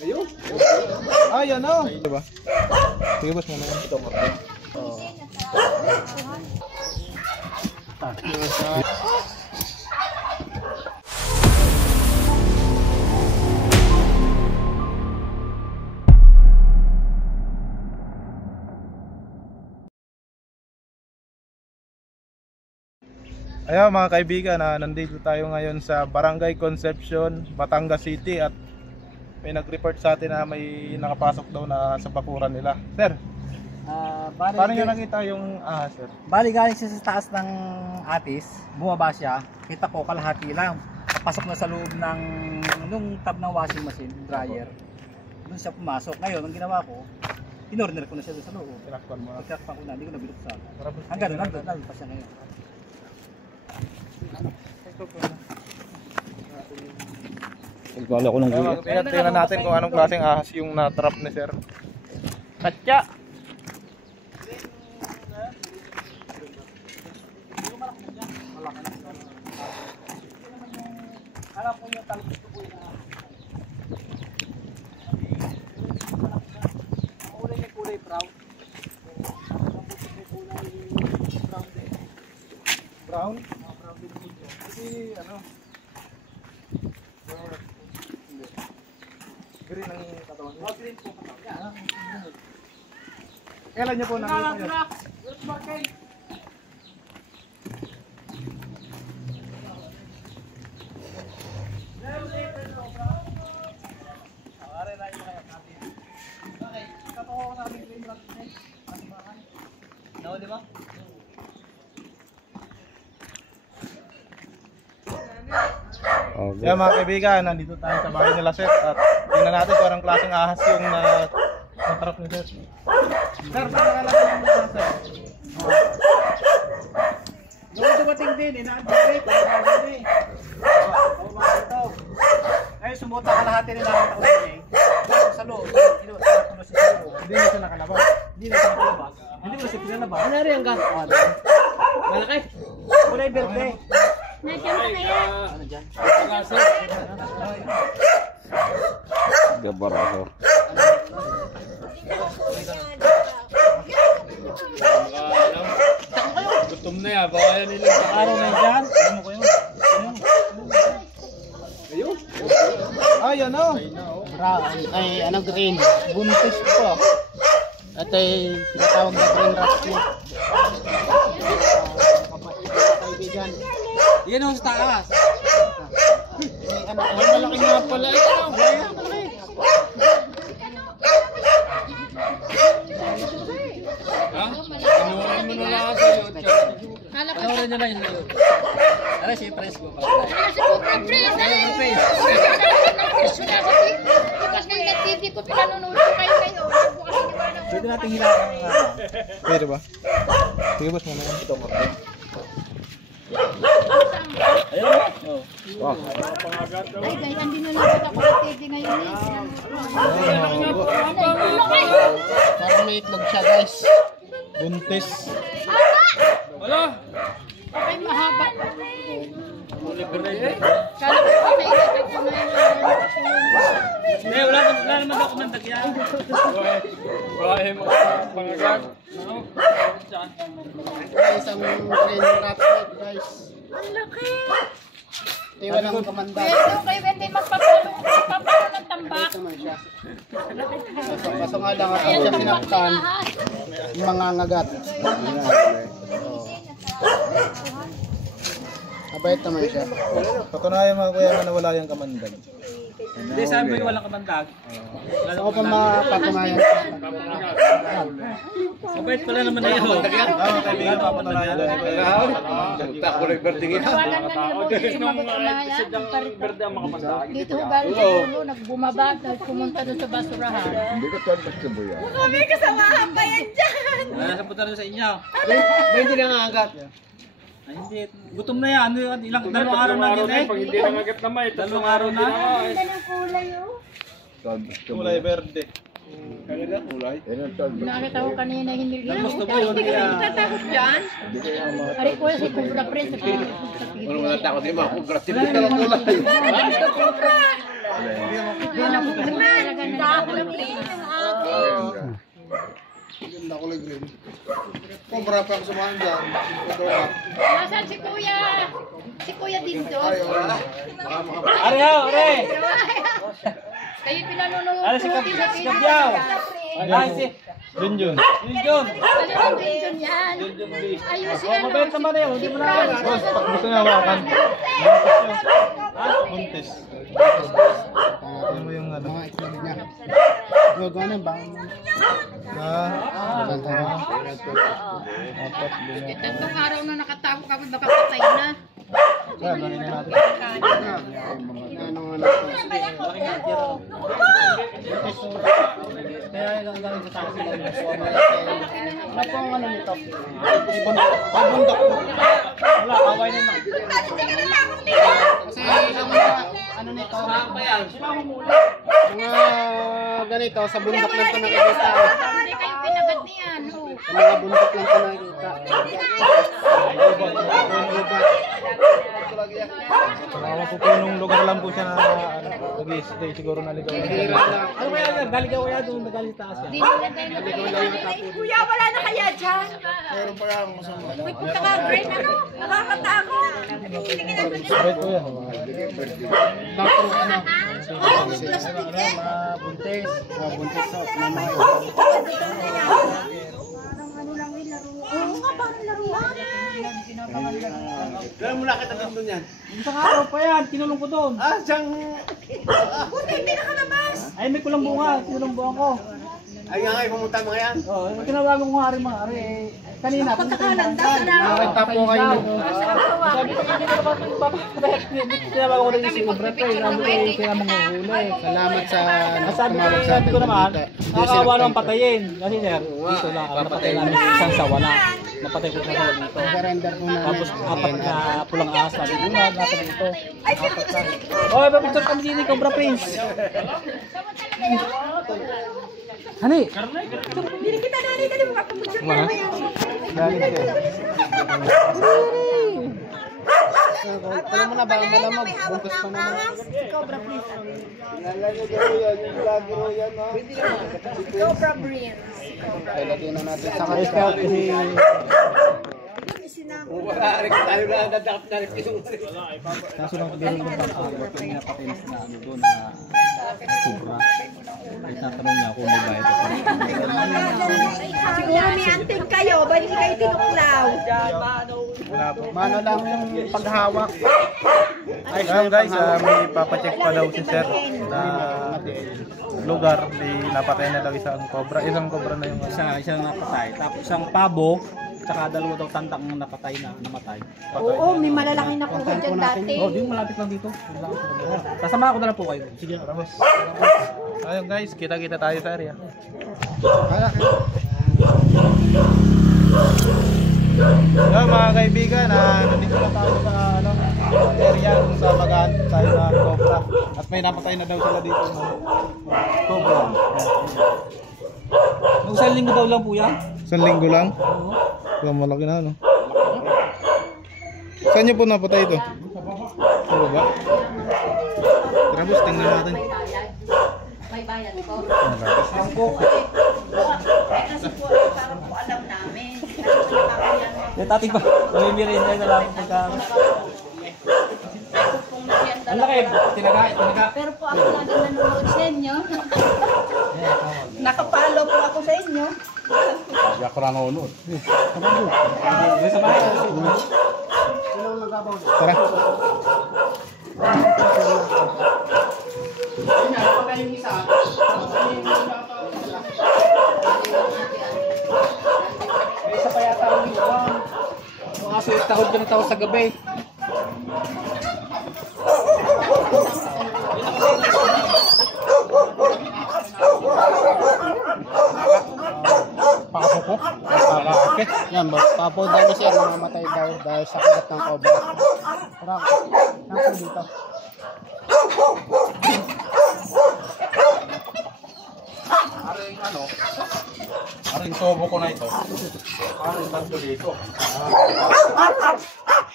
Ayun. Ah, yan o. Diba? Sige boss, muna yan. Ito mo. Ayan mga kaibigan, nandito tayo ngayon sa Barangay Concepcion, Batangas City at may nag-report sa atin na may nakapasok daw na sa bakuran nila. Sir, paano nyo nakita yung sir? Bali galing siya sa taas ng atis, bumaba siya, kita ko kalahati lang. Papasok na sa loob ng nung tab ng washing machine, dryer. Doon siya pumasok. Ngayon, ang ginawa ko, in-order ko na siya doon sa loob. Tinakpan mo na. Tinakpan ko na, hindi ko na binuksan. Hanggang doon pa siya ngayon. Pagkala ko ng guya. Tingnan natin kung anong klaseng ahas yung na-trap ni sir. Katya! Alam ko yung talbos ko po yung ang kulay niya kulay brown. Brown? Brown din po. Kasi ano? Green ang katawan niya. Green po katawan niya. Kailan niyo po nakita yun? Nahuli ba? Okay. Yan mga kaibigan, nandito tayo sa bahay nila sir at tingnan natin kung anong klaseng ahas yung na-trap ni sir. Sir, saan nakalagay yung ahas sir? Nung dumating din, ina-upgrade, pagkakaroon din. Ngayon sumuta kalahati rin namin ako din sa loob, Hindi na siya nakalabas. hindi na siya nakalabas. Hindi ko na siya pinalabas. Ano rin ang gas? Malaki? Kulay berde. Nandiyan ka na yan. Ano dyan? Gabar ako. Gutom na yan, baka yan nila sa Araw na dyan. Ano ko yun? Ayun. Ah, yan o. Ay, ano green? Buntis po. At ay tinatawag na green rat po. Kaibigan. Yan ang sa taas. Ay, malaki nga pala. Ito. Ha? Kinuha mo na lang sa'yo. Kala ko Ano rin nila yung layo? Ano siya yung price ko? ano si Pupra Friend. Bukas kayo nagtiti ko, pinanunulog kayo kayo. Bukas hindi wala na Pwede natin hilakan ng Pwede ba? Sige boss, muna yan. Ito mo. Ayun. Oh. Wow. Ay guys, hindi nanonood ako sa TV ngayon eh. Parang may itlog siya guys. Buntis. Wala! Ay mahaba. Kala ko pa may itatag ko na Eh, wala naman ako mandag yan. Bahay mo pangagat. Ano? Isang green rat snake guys. ang laki. Ito walang kamandag. Pero kayo hindi magpapalo ng tambak. Ito man siya. Kaso nga lang ako siya sinaktan. Yung mga ngagat. Mabait naman siya. Patunayan mga kuya na nawala yung kamandag. Hindi, sabi mo yung walang kamandag. Gusto ko pa mapatunayan. Mabait pala naman na yun. Mga kaibigan, papatunayan lang ni kuya. Tako na bertingin. Tawagan na niyo po si mapatunayan. Berde ang mga mandag. Dito galing sa ulo, nagbumaba, nagpumunta doon sa basurahan. May kasamahan pa yan dyan! Nasa punta rin sa inyo. May hindi nangangagat. Ay, hindi. Gutom na yan. Ano yun? Dalawang araw na din eh. Pag hindi nangagat na may. Dalawang araw na. Ang ganda ng kulay oh. Kulay verde. Nakakita ko kanina hindi yan. Gusto mo yun. Natatakot dyan? Ari ko si Cobra Prince. Ano wala takot yung mga kugratin. Bakit ito Cobra? Yan ang talaga na kulay green. Kumpara pa ako samahan dyan. Nasaan si Kuya? Si Kuya din doon. Are ho, are! Kayo pinanonood Are si Kabyaw! Ay, si Junjun. Junjun! Ano ang Junjun yan? Ayusin ano. Mabait naman eh, hindi mo na alam. Boss, pag gusto nga hawakan. Buntis. Ano mo yung ano? Mga itlog niya. Huwag ano ba? Apat, lima. Tatlong araw na nakatago kami, baka patay na. Kaya, lagyan na natin. Ano nga Kaya lang galing sa taas sila. Ano po ang ano nito? Pabundak. Wala, kaway na lang. Kasi yung mga ano nito? Mga ganito, sa bundok lang ito nakikita. Hindi kayo pinagat niyan. Oh. Sa mga bundok lang ito nakikita. Mapupunong lugar lang po siya na nag-i-stay siguro na ligaw. Hira lang. Ano kaya galigaw kaya doon, nagaling taas yan? Kuya, wala na kaya dyan? Meron pa yan kasama. Uy, punta ka, Brain, ano? Nakakatakot. Right po yan. Bakro ano? Mga buntis. Mga buntis so, may mga Oo nga, parang laruan. Kaya mula kita nandun yan. Isang araw pa yan, kinulong ko doon. Siyang... Buti, hindi nakalabas. Ay, may kulang bunga, kinulong bunga ko. Ay nga nga, pumunta mga yan. Oo, tinawagan ko nga rin mga ari. Kanina, Pagkakalanda na. nakita po kayo. sabi ko, hindi ko naman papapatay. Tinawagan ko rin si Obrat eh, sabi ko kaya mga huli. Salamat sa Sabi ko naman, nakakawa naman patayin. Kasi sir, dito lang, napatay namin isang sawa na. Napatay ko sa sawa dito. Surrender po namin. Tapos apat na pulang ahas na dito na, nasa dito. Apat na. Oh, picture kami dito, Cobra Prince. Hani? Hindi kita nari ka din makapagpicture na yan. Galing siya. Alam mo na ba, malamag, buntis pa naman. Cobra Prince. Kaya lagyan na natin sa Ay, kanila. scout kasi Wala rin tayo na dadakap na rin. kaso lang din ng bangka, yung napatay na ano doon na kubra. Ay, tatanong niya kung may bayad ako. Siguro may anting kayo, ba't hindi kayo tinuklaw? Wala po. Mano lang yung paghawak. Ayun guys, may papacheck pa daw si sir na lugar. Di napatay na daw isang cobra. Isang cobra na yung Isang napatay, tapos isang pabo, tsaka dalawa daw tandang napatay na namatay. Oo, may malalaki na kuha dyan dati. Oh, di malapit lang dito. Sasama ako na lang po kayo. Sige, Ramos. Ayun guys, kita-kita tayo sa area. Yo mga kaibigan, nandito na tayo sa area kung saan mag-hunt tayo ng cobra. At may napatay na daw sila dito ng cobra. Nung isang linggo daw lang po yan. Isang linggo lang? Oo. Malaki na ano. Saan niyo po napatay ito? Sa baba? Tara boss, tingnan natin. May bayad ko. Alam namin. Yung tati ba? Namimirin tayo na lang pagka... Ang laki, tinaga. Pero po ako lagi nanonood sa inyo. Nakapalo po ako sa inyo. Hindi ako nanonood. Sa bahay. Tara. May isa pa yata ang dito. Mga sulit takot ka na tao sa gabi. Pakapoko. Pakapake. Yan, papo daw ni sir, mamamatay daw dahil sa kagat ng cobra. Tara, nasa dito. Aring ano? Aring tobo ko na ito. Aring tanto dito.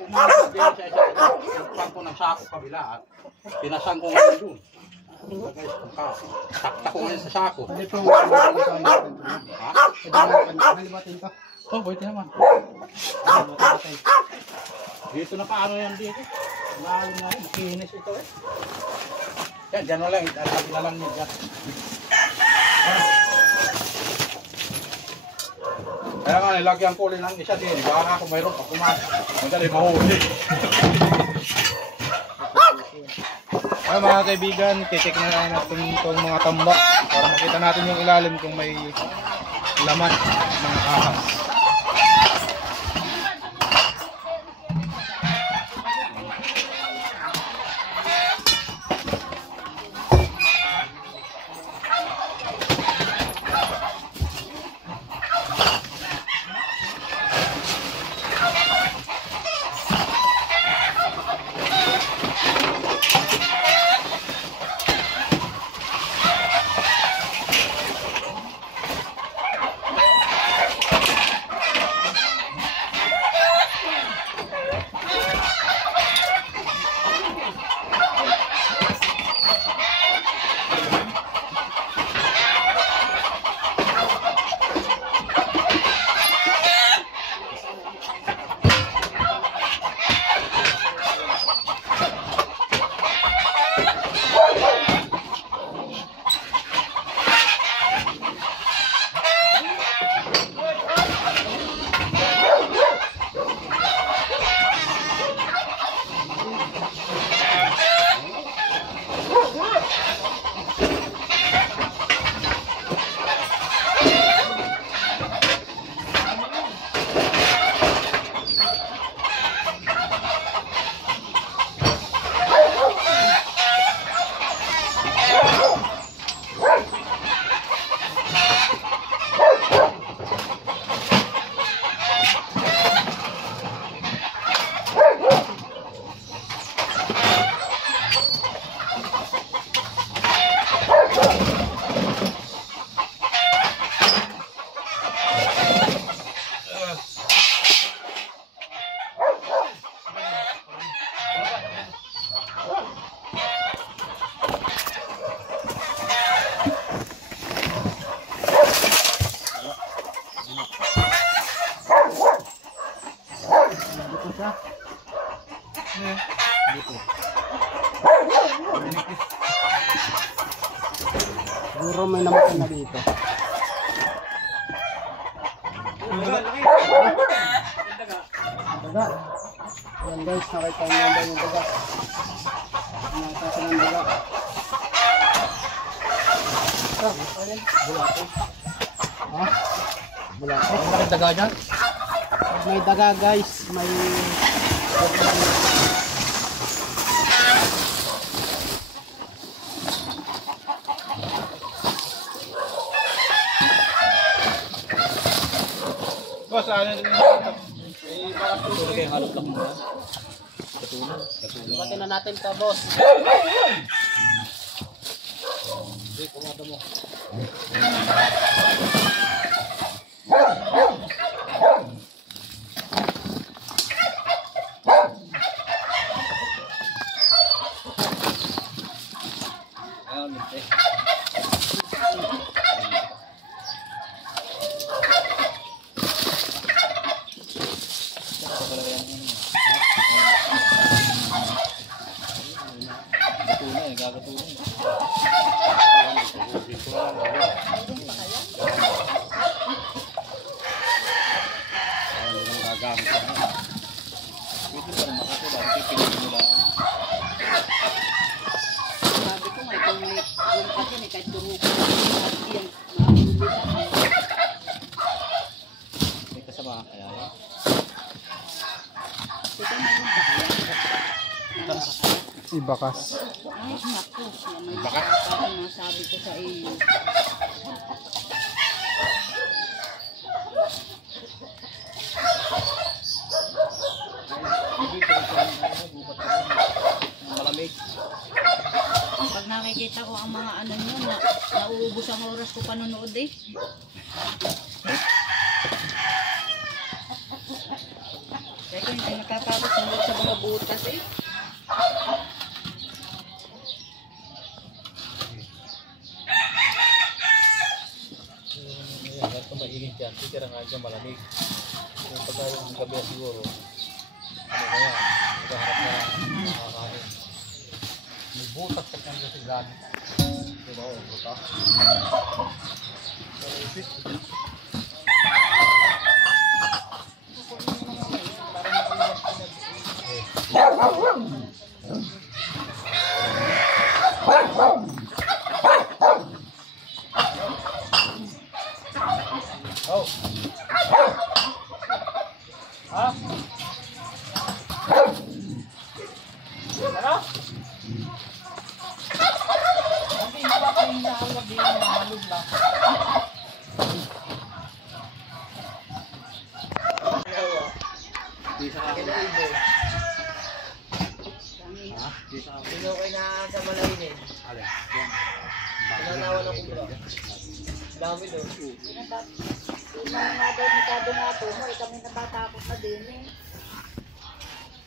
Pumasok din siya sa pang ko ng sako kabila at pinasan ko ngayon doon. Taktak ko ngayon sa sako. Hindi po, nalibatin to. Oh, pwede naman. Dito na paano yan dito? Lalim na rin, makinis ito eh. Yan, dyan na lang, ilalagay na lang niya dyan. Kaya nga, nilagyan ko ulit ng isa din. Baka kung mayroon pa pumasok. Madali mahuli. Ay, mga kaibigan, titik na lang natin itong mga tambak para makita natin yung ilalim kung may laman mga ahas. Siguro may namatay na dito. Daga. Yan guys, nakita niyo ba yung daga? Nakita ng daga. Bulato. Ha? Bulato. Bakit daga dyan? May daga guys, may Boss, ano rin Batin na natin ito, boss. Sabi ko nga, kung may yung pati may kahit durugo yan. May kasama kaya yan. Ito na yung bakaya. ibakas. Ay, naku. Baka parang nasabi ko sa iyo. Malamig. Pag nakikita ko ang mga ano nyo, nauubos ang oras ko panonood eh. Kaya ko hindi nakapagod sa mga butas eh. init yan. Titira nga dyan malamig. Yung pagka yung gabi na siguro, ano na yan, naghaharap na lang makakain. May butas pa kang kasi gani. Diba o, butas? Oh. Ha? Ano? Hindi ba kayo inaawag din ng malog lang? Di sa akin na ibo. Ha? Di sa akin. Sino kayo na sa Malaynin? Alin? Pinanawan ako bro. Dami doon. Mga nga daw masyado nga po mo, kami natatakot na din eh.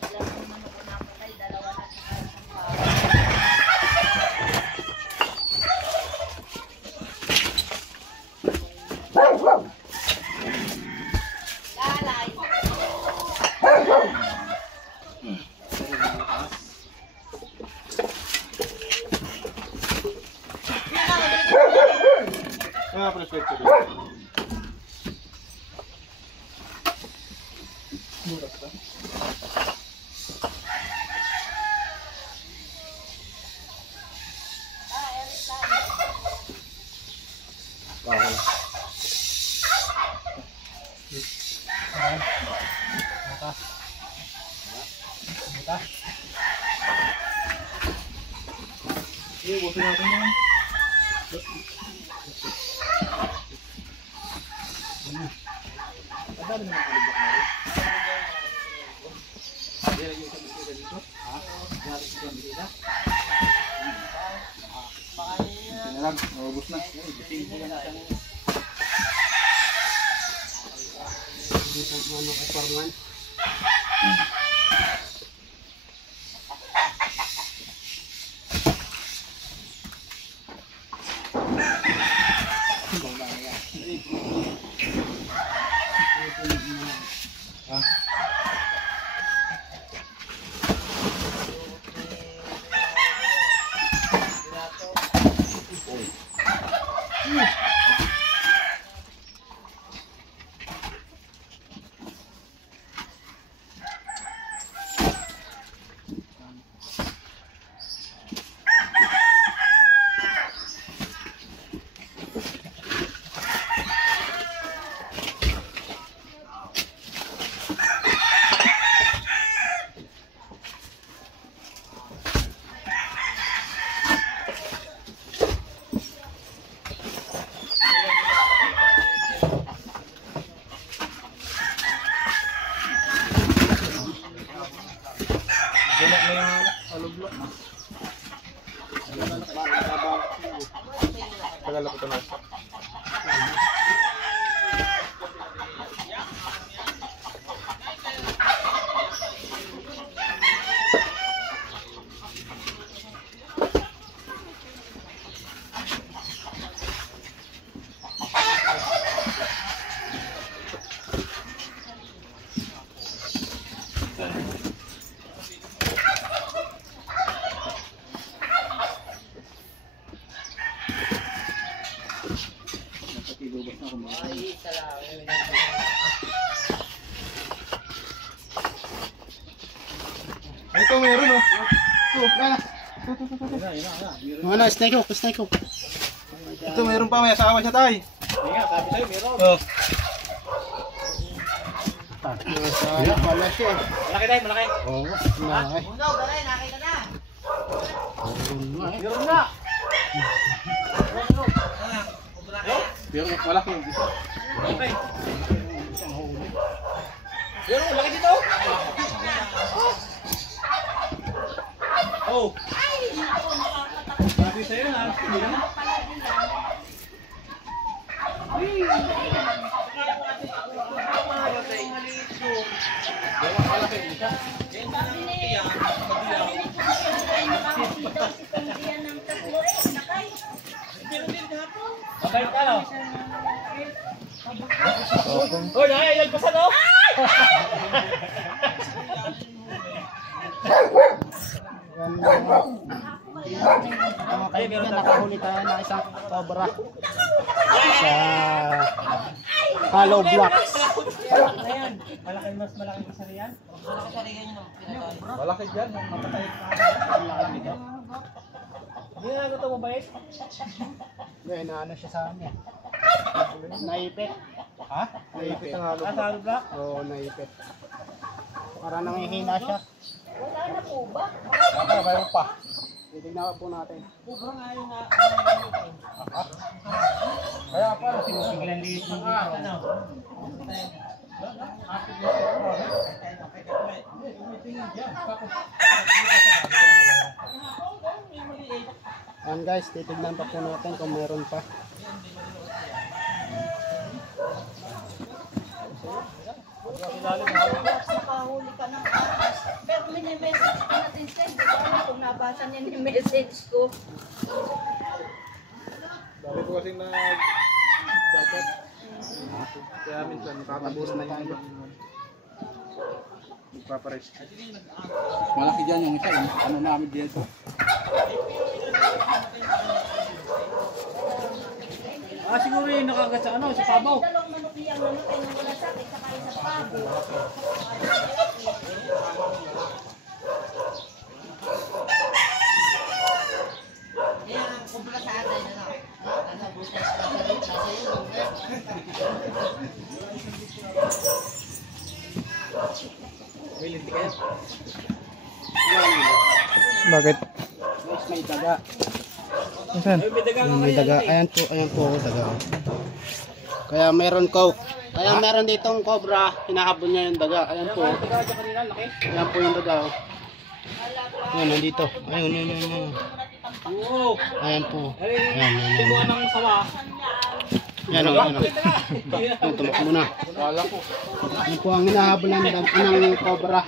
Alam mo naman ako napatay, dalawa na sa isang bahay. Lalay. Mga prospekto dito. Naubos na. Tagal ako ito nasa. Ito meron oh. Ano, snake hook, snake hook. Ito meron pa, may asawa siya tay. Hindi nga, sabi sa'yo, meron. Oh. Sana pala siya. Malaki tayo, malaki. Oo, malaki. Uno, galay, nakita na. Meron na. Pero malaki yung isa. Okay. Meron, malaki dito. Oh. Sabi sa'yo na. Hindi naman. Bakit ka no? Oy, nagpasan oh! Mga kaibigan, nakahuli tayo ng isang cobra sa hollow blocks. Mas malaki sa riyan? Malaki dyan. Hindi na ito mabait. Ngayon, naano siya sa amin. Naipit. Ha? Naipit ang halo. Sa hollow block? Oo, naipit. Para nangihina siya. Wala na po ba? Mayroon pa. Titignan po natin. Kaya pa. Biglang liit ng dito. Ayan guys, titignan pa po natin kung meron pa. Nakahuli ka ng ahas. Pero mini-message ka natin siya. Hindi ko alam kung nabasa niya ni message ko. Dami ko kasing nag-jacket. Kaya minsan nakakabura na yung iba. Magpapares. Malaki dyan yung isa. Ano namin dito. Siguro yung nakagat sa ano, sa pabaw. Dalawang manok niyang manok ay nawala sa akin. Saka isang pabo. Bakit? Guys, may daga. Saan? May daga. Ayan po, daga. Kaya meron meron ditong cobra, hinahabol niya yung daga. Ayan po. Ayan po yung daga. Ayan, nandito. Ayun. Oo. Ayan po. Ayan. Tibuan ng sawa. Ayan. Ayan, tumakbo na. Ayan po ang hinahabol ng cobra.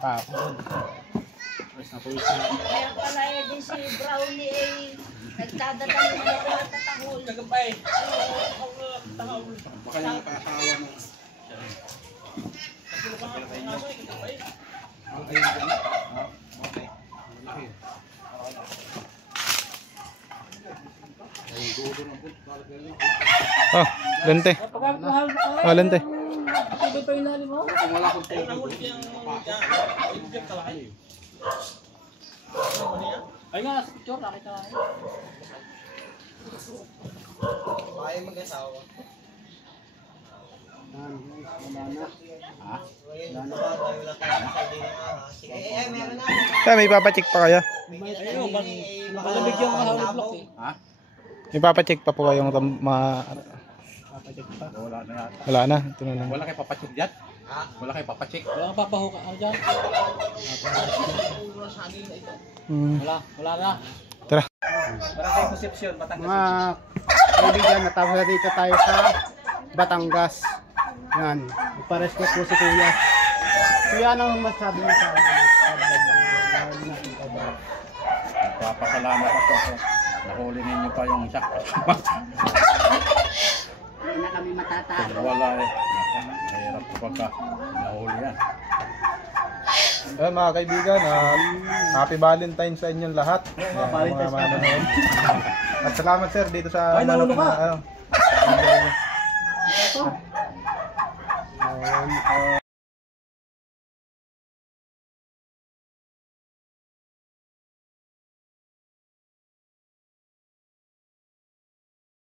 Papapod. Meron pala din si Brownie ay nagdadala ng mga tatahol. Kagabay. Baka yung nakasawa mo. Oh, lente. Pagkakit mahal mo ka. Oh, lente. Tubig pa yung lalim mo. Kung wala kong tubig. Ay nga, sa picture, nakita nga. Kaya may papacheck pa kayo? Ayun, nakalamig yung hollow block eh. Ha? May papacheck pa po kayong Wala na. Wala na. Ito na lang. Wala kayo papacheck dyan? Wala kayo papacheck? Wala kang papahuka ka dyan. Wala na. Tara. Para kayo Concepcion, Batangas. Mga kaibigan, natapos na dito tayo sa Batangas. Yan. Paresko po si Kuya. Kuya, anong masabi mo sa akin? Papasalamat ako. Nahuli ninyo pa yung isa. Hindi na kami matatalo. Kung wala eh. Mahirap pagka nahuli yan. Ayan mga kaibigan, happy Valentine's sa inyong lahat. Valentine's Mga manonood. At salamat sir dito sa Ay, nahulog ka. ano,